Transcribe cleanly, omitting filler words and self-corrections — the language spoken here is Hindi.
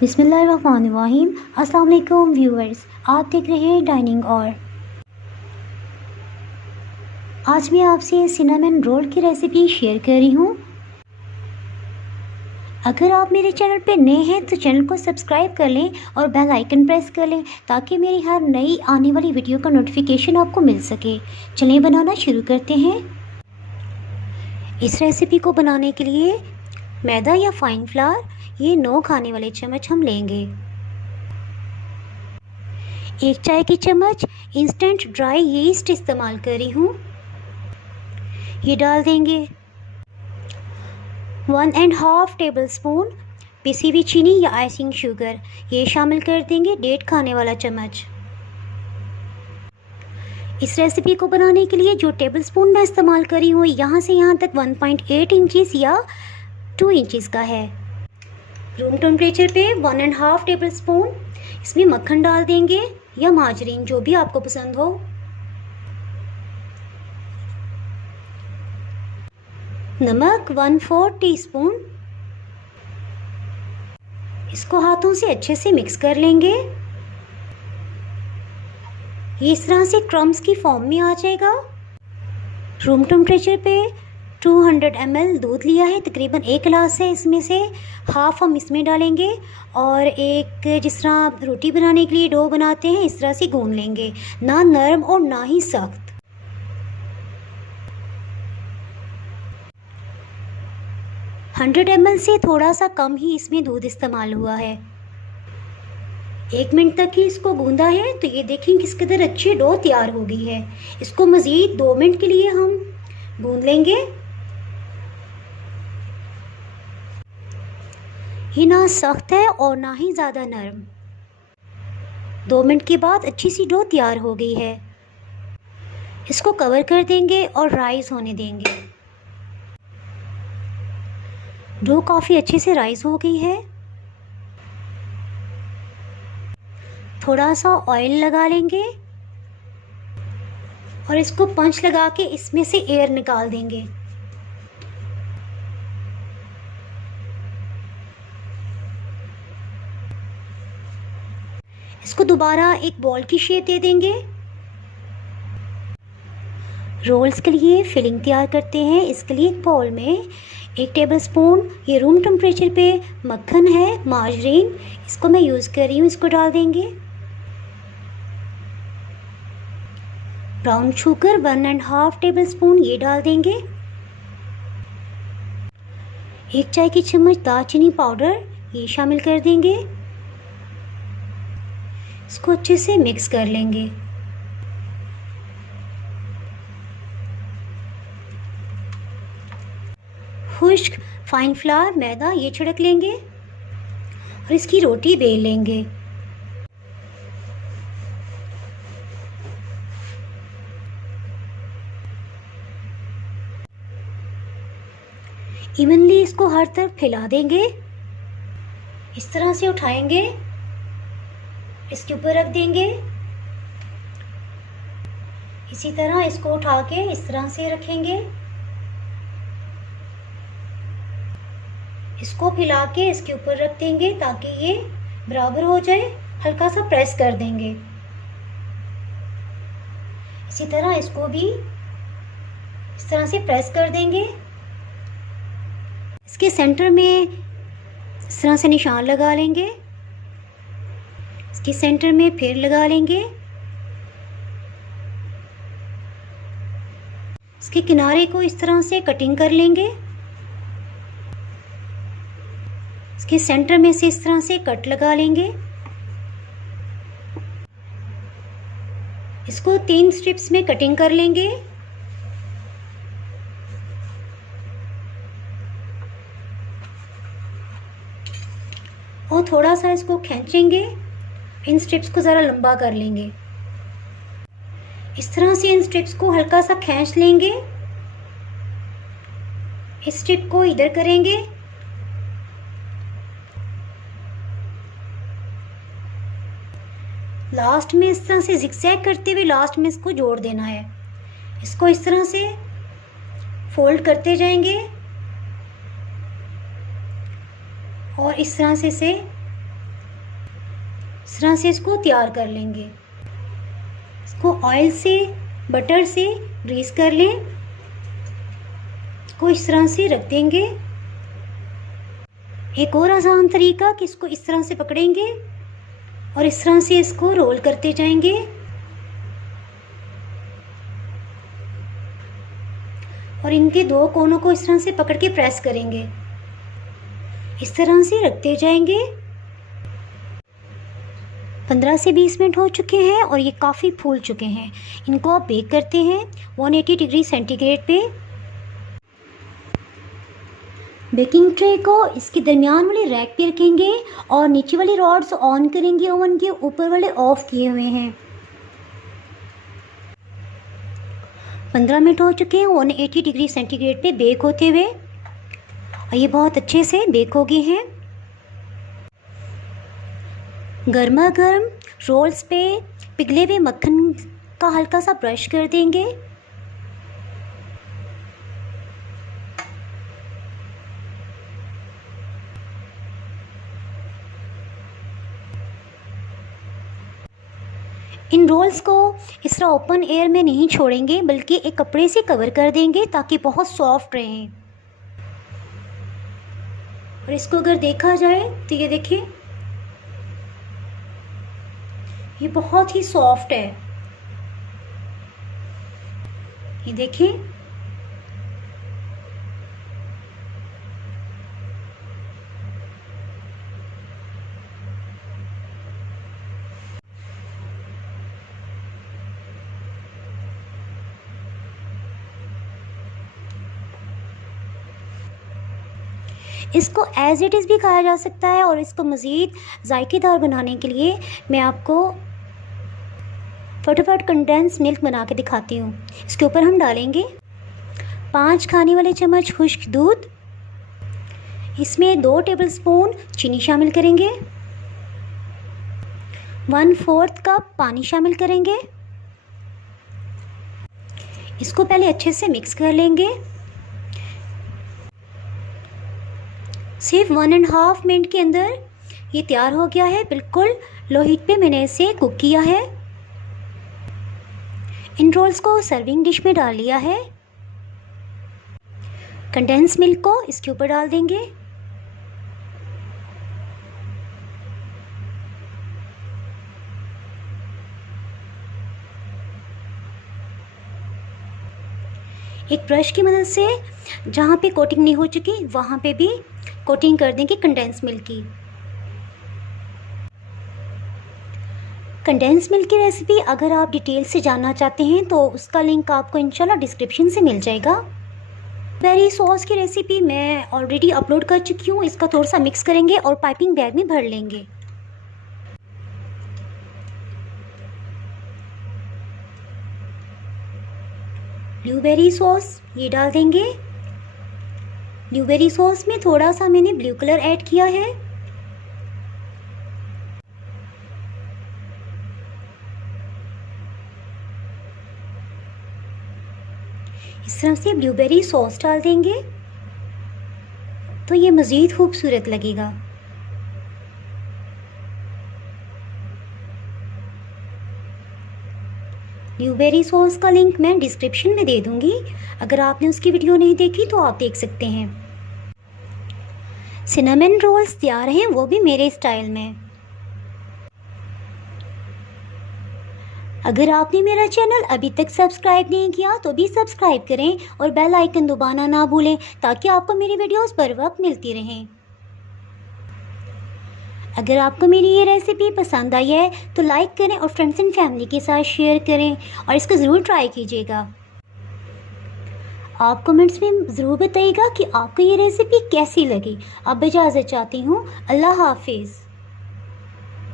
बिस्मिल्लाहिर्रहमानिर्रहीम। अस्सलाम वालेकुम व्यूअर्स, आप देख रहे हैं डाइनिंग और आज मैं आपसे सिनेमन रोल की रेसिपी शेयर कर रही हूँ। अगर आप मेरे चैनल पे नए हैं तो चैनल को सब्सक्राइब कर लें और बेल आइकन प्रेस कर लें ताकि मेरी हर नई आने वाली वीडियो का नोटिफिकेशन आपको मिल सके। चलिए बनाना शुरू करते हैं। इस रेसिपी को बनाने के लिए मैदा या फाइन फ्लावर ये 9 खाने वाले चम्मच हम लेंगे। 1 चाय की चम्मच इंस्टेंट ड्राई यीस्ट इस्तेमाल कर रही हूँ, ये डाल देंगे। 1.5 टेबलस्पून पिसी हुई चीनी या आइसिंग शुगर ये शामिल कर देंगे। 1.5 खाने वाला चम्मच। इस रेसिपी को बनाने के लिए जो टेबलस्पून मैं इस्तेमाल कर रही हूँ यहाँ से यहाँ तक 1.8 इंचेस या 2 इंचेस का है। रूम टेम्परेचर पे 1.5 टेबलस्पून इसमें मक्खन डाल देंगे या मार्जरीन, जो भी आपको पसंद हो। नमक 1/4 टीस्पून। इसको हाथों से अच्छे से मिक्स कर लेंगे। ये इस तरह से क्रम्स की फॉर्म में आ जाएगा। रूम टेम्परेचर पे 200 ml दूध लिया है, तकरीबन 1 गिलास है, इसमें से हाफ हम इसमें डालेंगे और एक जिस तरह रोटी बनाने के लिए डो बनाते हैं इस तरह से गूंद लेंगे, ना नरम और ना ही सख्त। $100 ml से थोड़ा सा कम ही इसमें दूध इस्तेमाल हुआ है। 1 मिनट तक ही इसको गूंदा है तो ये देखें किस कदर अच्छी डो तैयार हो गई है। इसको मज़ीद 2 मिनट के लिए हम गूंद लेंगे। ये ना सख्त है और ना ही ज़्यादा नरम। 2 मिनट के बाद अच्छी सी डो तैयार हो गई है। इसको कवर कर देंगे और राइज होने देंगे। डो काफ़ी अच्छे से राइज हो गई है। थोड़ा सा ऑयल लगा लेंगे और इसको पंच लगा के इसमें से एयर निकाल देंगे। इसको दोबारा एक बॉल की शेप दे देंगे। रोल्स के लिए फिलिंग तैयार करते हैं। इसके लिए एक बाउल में 1 टेबलस्पून ये रूम टेम्परेचर पे मक्खन है, मार्जरीन, इसको मैं यूज़ कर रही हूँ, इसको डाल देंगे। ब्राउन शुगर 1.5 टेबलस्पून ये डाल देंगे। 1 चाय की चम्मच दालचीनी पाउडर ये शामिल कर देंगे। इसको अच्छे से मिक्स कर लेंगे। खुश्क फाइन फ्लावर मैदा ये छिड़क लेंगे और इसकी रोटी बेल लेंगे। इवनली इसको हर तरफ फैला देंगे। इस तरह से उठाएंगे, इसके ऊपर रख देंगे। इसी तरह इसको उठा के इस तरह से रखेंगे। इसको फैला के इसके ऊपर रख देंगे ताकि ये बराबर हो जाए। हल्का सा प्रेस कर देंगे। इसी तरह इसको भी इस तरह से प्रेस कर देंगे। इसके सेंटर में इस तरह से निशान लगा लेंगे। इसके सेंटर में फिर लगा लेंगे। इसके किनारे को इस तरह से कटिंग कर लेंगे। इसके सेंटर में से इस तरह से कट लगा लेंगे। इसको 3 स्ट्रिप्स में कटिंग कर लेंगे। और थोड़ा सा इसको खींचेंगे, इन स्ट्रिप्स को ज़रा लंबा कर लेंगे। इस तरह से इन स्ट्रिप्स को हल्का सा खींच लेंगे। इस स्ट्रिप को इधर करेंगे, लास्ट में इस तरह से जिगजैग करते हुए लास्ट में इसको जोड़ देना है। इसको इस तरह से फोल्ड करते जाएंगे और इस तरह से इसे तरह से इसको तैयार कर लेंगे। इसको ऑयल से, बटर से ग्रीस कर लें। इसको इस तरह से रख देंगे। एक और आसान तरीका कि इसको इस तरह से पकड़ेंगे और इस तरह से इसको रोल करते जाएंगे और इनके दो कोनों को इस तरह से पकड़ के प्रेस करेंगे। इस तरह से रखते जाएंगे। 15 से 20 मिनट हो चुके हैं और ये काफ़ी फूल चुके हैं। इनको आप बेक करते हैं 180 डिग्री सेंटीग्रेड पे। बेकिंग ट्रे को इसके दरमियान वाले रैक पे रखेंगे और नीचे वाले रॉड्स ऑन करेंगे ओवन के, ऊपर वाले ऑफ किए हुए हैं। 15 मिनट हो चुके हैं 180 डिग्री सेंटीग्रेड पे बेक होते हुए और ये बहुत अच्छे से बेक हो गए हैं। गर्मा गर्म रोल्स पे पिघले हुए मक्खन का हल्का सा ब्रश कर देंगे। इन रोल्स को इस तरह ओपन एयर में नहीं छोड़ेंगे बल्कि एक कपड़े से कवर कर देंगे ताकि बहुत सॉफ्ट रहें। और इसको अगर देखा जाए तो ये देखिए, ये बहुत ही सॉफ्ट है। ये देखिए, इसको एज इट इज़ भी खाया जा सकता है और इसको मज़ीद जायकेदार बनाने के लिए मैं आपको फटाफट कंडेंस मिल्क बना के दिखाती हूँ। इसके ऊपर हम डालेंगे 5 खाने वाले चम्मच खुश्क दूध। इसमें 2 टेबलस्पून चीनी शामिल करेंगे। 1/4 कप पानी शामिल करेंगे। इसको पहले अच्छे से मिक्स कर लेंगे। सिर्फ 1.5 मिनट के अंदर ये तैयार हो गया है। बिल्कुल लो हीट पे मैंने इसे कुक किया है। इन रोल्स को सर्विंग डिश में डाल लिया है। कंडेंस मिल्क को इसके ऊपर डाल देंगे। एक ब्रश की मदद से जहाँ पे कोटिंग नहीं हो चुकी वहाँ पे भी कोटिंग कर देंगे कंडेंस मिल्क की। कंडेंस मिल्क की रेसिपी अगर आप डिटेल से जानना चाहते हैं तो उसका लिंक आपको इंशाल्लाह डिस्क्रिप्शन से मिल जाएगा। बेरी सॉस की रेसिपी मैं ऑलरेडी अपलोड कर चुकी हूँ। इसका थोड़ा सा मिक्स करेंगे और पाइपिंग बैग में भर लेंगे। ब्लूबेरी सॉस ये डाल देंगे। ब्लूबेरी सॉस में थोड़ा सा मैंने ब्लू कलर ऐड किया है। इस तरह से ब्लूबेरी सॉस डाल देंगे तो ये मज़ीद खूबसूरत लगेगा। ब्लूबेरी सॉस का लिंक मैं डिस्क्रिप्शन में दे दूंगी। अगर आपने उसकी वीडियो नहीं देखी तो आप देख सकते हैं। सिनेमन रोल्स तैयार हैं, वो भी मेरे स्टाइल में। अगर आपने मेरा चैनल अभी तक सब्सक्राइब नहीं किया तो भी सब्सक्राइब करें और बेल आइकन दबाना ना भूलें ताकि आपको मेरी वीडियोस बर वक्त मिलती रहें। अगर आपको मेरी ये रेसिपी पसंद आई है तो लाइक करें और फ्रेंड्स एंड फैमिली के साथ शेयर करें और इसको ज़रूर ट्राई कीजिएगा। आप कमेंट्स में ज़रूर बताइएगा कि आपको ये रेसिपी कैसी लगी। अब इजाज़त चाहती हूँ। अल्लाह हाफिज़।